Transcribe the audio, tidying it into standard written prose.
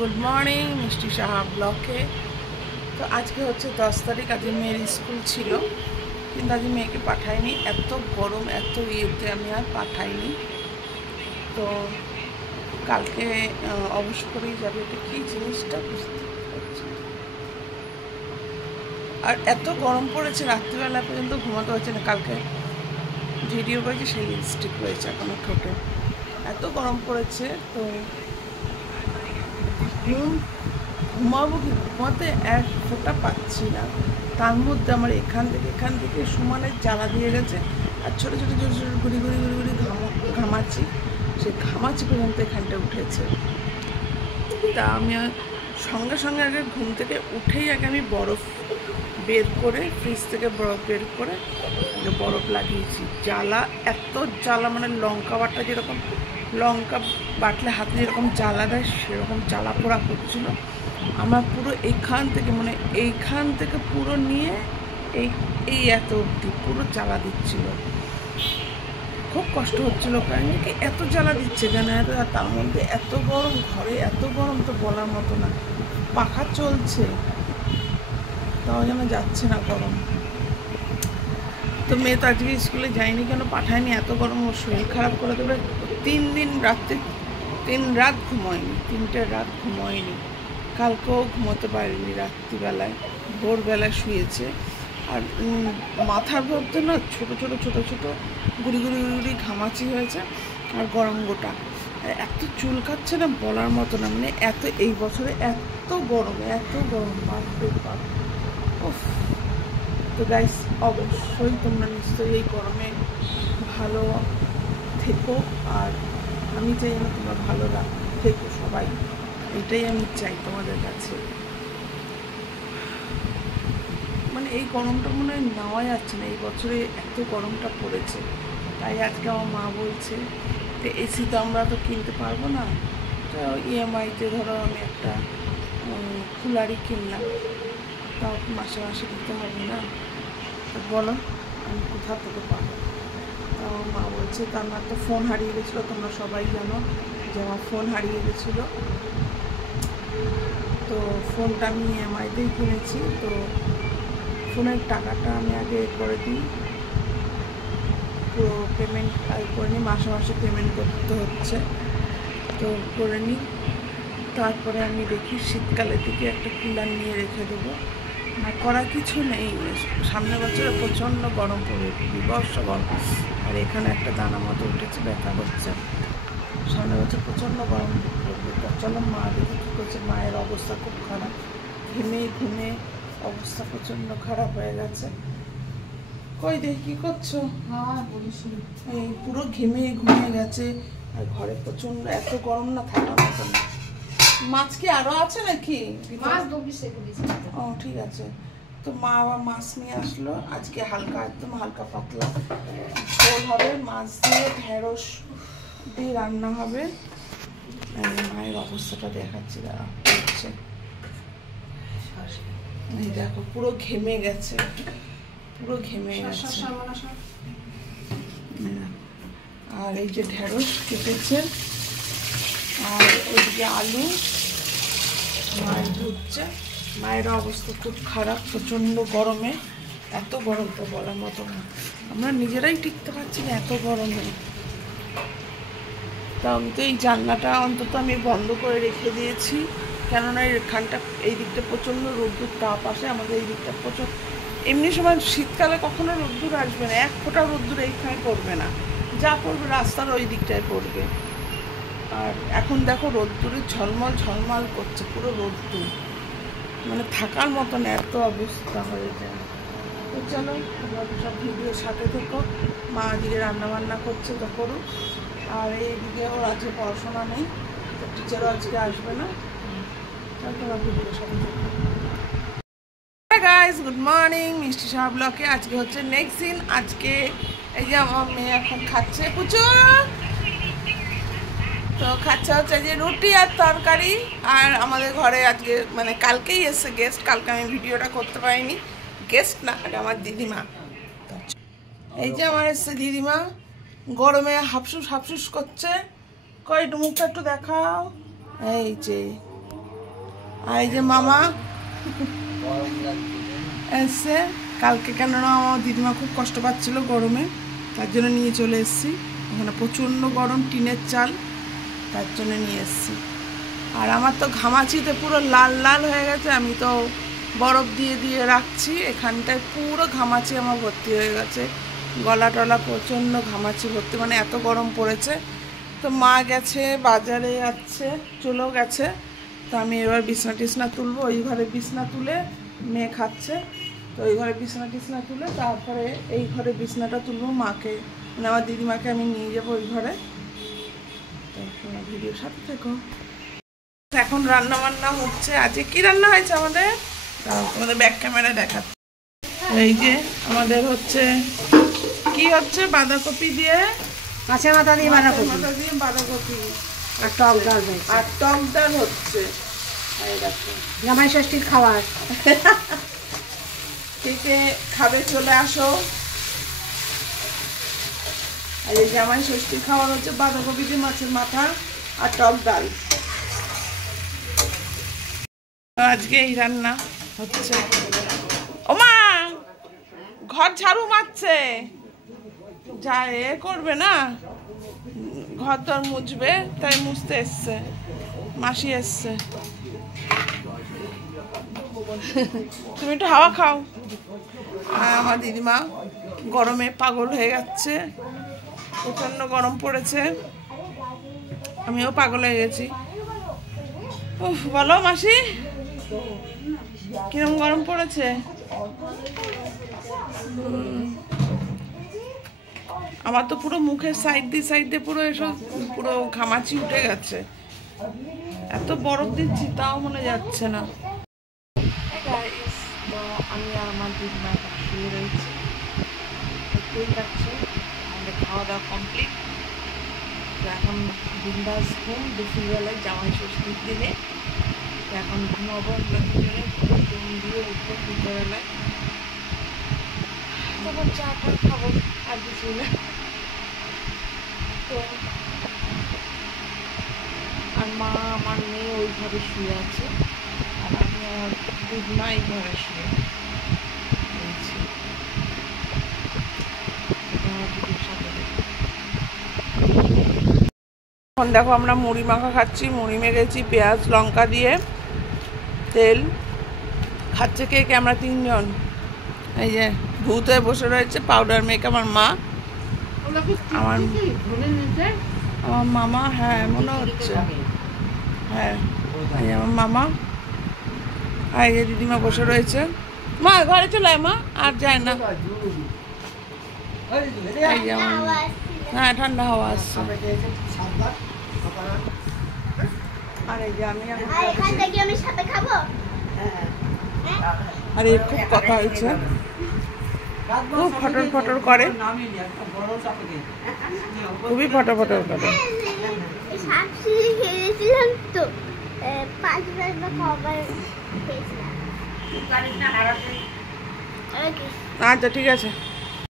Good morning Mishti Saha ब्लॉके। तो आज के होच्छे 10 तारीख। आज मेयर स्कूल छिलो किन्तु आज मेये के पाठाइनी, एत गरम एत इएते आमि आर पाठाइनी। तो कालके अवश्य करेई जाबे। एटा कि जिनिसटा बुझते पारछि ना। আর এত গরম পড়েছে, রাত্রিবেলা পর্যন্ত ঘুমাতে পারছি না। কালকে ভিডিও করেছি, সেই লিপস্টিক রয়েছে এখনো ঠোঁটে, এত গরম পড়েছে। তো ঘুমাবো কি, ঘুমাতে এক ফোঁটা পাচ্ছি না। তার মধ্যে আমার এখান থেকে সমানে জ্বালা দিয়ে গেছে। আর ছোটো ছোটো ঘুরি ঘামাচ্ছি, সেই ঘামাচি পর্যন্ত এখানটা উঠেছে। তা আমি সঙ্গে সঙ্গে আগে ঘুম থেকে উঠেই আগে আমি বরফ বের করে, ফ্রিজ থেকে বরফ বের করে আগে বরফ লাগিয়েছি। জ্বালা, এত জ্বালা, মানে লঙ্কা বাটা যেরকম লঙ্কা বাটলে হাতে যেরকম জ্বালা দেয় সেরকম জ্বালা পোড়া করছিল আমার। পুরো এইখান থেকে পুরো নিয়ে এই এত অবধি পুরো জ্বালা দিচ্ছিল। খুব কষ্ট হচ্ছিল, কারণ কি এত জ্বালা দিচ্ছে কেন, তার মধ্যে এত গরম, ঘরে এত গরম তো বলার মতো না। পাখা চলছে তাও যেন যাচ্ছে না গরম। তো মেয়ে তো আজকে স্কুলে যায়নি, কেন পাঠায়নি, এত গরম, ওর শরীর খারাপ করে দেবে। 3 রাত ঘুমোয়নি, 3টে রাত ঘুমোয়নি। কালকেও ঘুমোতে পারিনি, রাত্রিবেলায় ভোরবেলায় শুয়েছে। আর মাথার মধ্যে না ছোটো ছোটো গুড়ি ঘামাচি হয়েছে আর গরম গোটা। এত চুল কাচ্ছে না বলার মতো না, মানে এত এই বছরে এত গরম বাপরে বাপ। তো গাইস, অবশ্যই তোমরা নিশ্চয়ই এই গরমে ভালো থেকো। আর আমি চাই যেন তোমরা ভালো থেকো সবাই, এটাই আমি চাই তোমাদের কাছে। মানে এই গরমটা মনে হয় নেওয়া যাচ্ছে না, এই বছরে এত গরমটা পড়েছে। তাই আজকে আমার মা বলছে যে এসি তো আমরা তো কিনতে পারবো না, তো ইএমআইতে ধরো আমি একটা কুলারই কিনলাম, তাও মাসে দিতে হবে না। তো বলো আমি কোথা থেকে পাবো? তো মা বলছে, তো আমার তো ফোন হারিয়ে গেছিলো, তোমরা সবাই জানো যে আমার ফোন হারিয়ে গেছিলো। তো ফোনটা আমি ইএমআইতেই কিনেছি। তো ফোনের টাকাটা আমি আগে করে দিই, পুরো পেমেন্ট করে নিই, মাসে পেমেন্ট করতে হচ্ছে, তো করে নিই। তারপরে আমি দেখি শীতকালের দিকে একটা কুলার নিয়ে রেখে দেবো। না করা কিছু নেই, সামনের বছরে প্রচণ্ড গরম পড়বে, বিভৎস গরম। আর এখানে একটা দানা মতো উঠেছে, ব্যথা করছে। সামনের বছর প্রচণ্ড গরম পড়বে। চলো মা দেখি কী করছে। মায়ের অবস্থা খুব খারাপ, ঘুমে অবস্থা প্রচণ্ড খারাপ হয়ে গেছে। কই দেখি কি করছো? এই পুরো ঘুমিয়ে গেছে। আর ঘরে প্রচণ্ড এত গরম না, থাকার মতো না। মাছ কি আরো আছে নাকি? ও ঠিক আছে। তো মা আবার মাছ নিয়ে আসলো আজকে, একদম হালকা পাতলা ঝোল হবে, মাছ দিয়ে ঢেঁড়স দিয়ে রান্না হবে। মায়ের অবস্থাটা দেখাচ্ছি, দাঁড়া। এই দেখো পুরো ঘেমে গেছে। আর এই যে ঢেঁড়স কেটেছে, আর ওইদিকে আলু মায়ের ধুচ্ছে। মায়ের অবস্থা খুব খারাপ, প্রচণ্ড গরমে, এত গরম তো বলার মতো না। আমরা নিজেরাই টিকতে পারছি না এত গরমে। তা আমি তো এই জানলাটা অন্তত আমি বন্ধ করে রেখে দিয়েছি, কেননা এখানটা এই দিকটা প্রচণ্ড রোদ্দুর তাপ আসে। আমাদের এই দিকটা প্রচণ্ড, এমনি সময় শীতকালে কখনো রোদ্দুর আসবে না, এক ফোঁটা রোদ্দুর এইখানে পড়বে না, যা পড়বে রাস্তার ওই দিকটায় পড়বে। আর এখন দেখো রোদ্দুরে ঝলমল করছে, পুরো রোদ্দুর, মানে থাকার মতন এত অবস্থা হয়ে যায়। তো চলো সব ভিডিওর সাথে থেকো। মা দিকে রান্নাবান্না করছে তো করুক। আর এইদিকে ওর আজকে পড়াশোনা নেই, তো টিচারও আজকে আসবে না। তোমরা ভিডিওর সাথে থেকো। হাই গাইস, গুড মর্নিং মিষ্টি সাহা ব্লকে। আজকে হচ্ছে নেক্সট দিন। আজকে এই যে আমার মেয়ে এখন খাচ্ছে, পুচু তো খাচ্ছে হচ্ছে যে রুটি আর তরকারি। আর আমাদের ঘরে আজকে মানে কালকেই এসছে গেস্ট, কালকে আমি ভিডিওটা করতে পারিনি। গেস্ট না, এটা আমার দিদিমা। এই যে আমার এসছে দিদিমা, গরমে হাফসুস করছে। কই একটু মুখটা একটু দেখাও। এই যে আর এই যে মামা এসছে কালকে, কেননা আমার দিদিমা খুব কষ্ট পাচ্ছিল গরমে, তার জন্য নিয়ে চলে এসেছি। ওখানে প্রচণ্ড গরম, টিনের চাল, তার জন্য নিয়ে এসেছি। আর আমার তো ঘামাচিতে পুরো লাল লাল হয়ে গেছে, আমি তো বরফ দিয়ে দিয়ে রাখছি। এখানটায় পুরো ঘামাচি আমার ভর্তি হয়ে গেছে, গলা টলা প্রচণ্ড ঘামাচি ভর্তি, মানে এত গরম পড়েছে। তো মা গেছে বাজারে, যাচ্ছে, চলেও গেছে। তো আমি এবার বিছনা টিছনা তুলবো, ওই ঘরে বিছনা তুলে মেয়ে খাচ্ছে, তো ওই ঘরে বিছনা টিছনা তুলে তারপরে এই ঘরে বিছনাটা তুলবো, মাকে মানে আমার দিদিমাকে আমি নিয়ে যাবো ওই ঘরে। তো ভিডিওর সাথে থেকো। এখন রান্না বান্না হচ্ছে। আজকে কি রান্না হয়েছে আমাদের, আমাদের ব্যাক ক্যামেরা দেখাচ্ছে। এই যে আমাদের হচ্ছে কি হচ্ছে, বাঁধাকপি দিয়ে মাছের মাথা দিয়ে বাঁধাকপি, মাথা দিয়ে বাঁধাকপি আর টক ডাল, আর টক ডাল হচ্ছে। জামাই ষষ্ঠীর খাবার। কে কে খাবে চলে আসো। আর এই জামাই ষষ্ঠীর খাবার হচ্ছে বাঁধাকপি দিয়ে মাছের মাথা আর টক ডাল। আজকে এই রান্না হচ্ছে। ওমা ঘর ঝাড়ু মারছে, যা এ করবে না, ঘর দর মুছবে, তাই মুছতে এসছে, মাসি এসছে। তুমি একটু হাওয়া খাও। আমার দিদিমা গরমে পাগল হয়ে যাচ্ছে, প্রচন্ড গরম পড়েছে, আমিও পাগল হয়ে গেছি। উফ, বলো মাসি কিরম গরম পড়েছে। আমার তো পুরো মুখের সাইড দিয়ে পুরো এসব পুরো ঘামাচি উঠে গেছে, এত বরফ দিচ্ছি তাও মনে যাচ্ছে না। তো আমি আর আমার দিদিমা শুয়ে রয়েছি, দেখতেই পাচ্ছি আমাদের খাওয়া দাওয়া কমপ্লিট। তো এখন বিন্দাস ঘুম, দুপুরবেলায় জামাই ষষ্ঠীর দিনে। তো এখন ঘুমাবো আমরা দুজনে, ঘুম দিয়ে উঠবো দুপুরবেলায়, তখন চাটা খাবো, আর কিছু না। তো আর মা আমার মেয়ে ওই ঘরে শুয়ে আছে, আর আমি আমার দিদিমা এই ঘরে শুয়ে রয়েছি। এখন দেখো আমরা মুড়ি মাখা খাচ্ছি, মুড়ি মেখেছি পেঁয়াজ লঙ্কা দিয়ে, তেল। খাচ্ছে কে কে, আমরা তিনজন। এই যে ভূত হয়ে বসে রয়েছে পাউডার মেখে আমার মা, আমার মামা, হ্যাঁ মনে হচ্ছে, হ্যাঁ এই আমার মামা। আর এই যে দিদিমা বসে রয়েছে। মা ঘরে চলে মা, আর যায় না। এই যে আমার, হ্যাঁ ঠান্ডা হাওয়া আসছে। আর এই যে আমি আর এই খুব কথা হয়েছে, খুব ফটর ফটর করে, খুবই ফটর ফটর করে। আচ্ছা ঠিক আছে।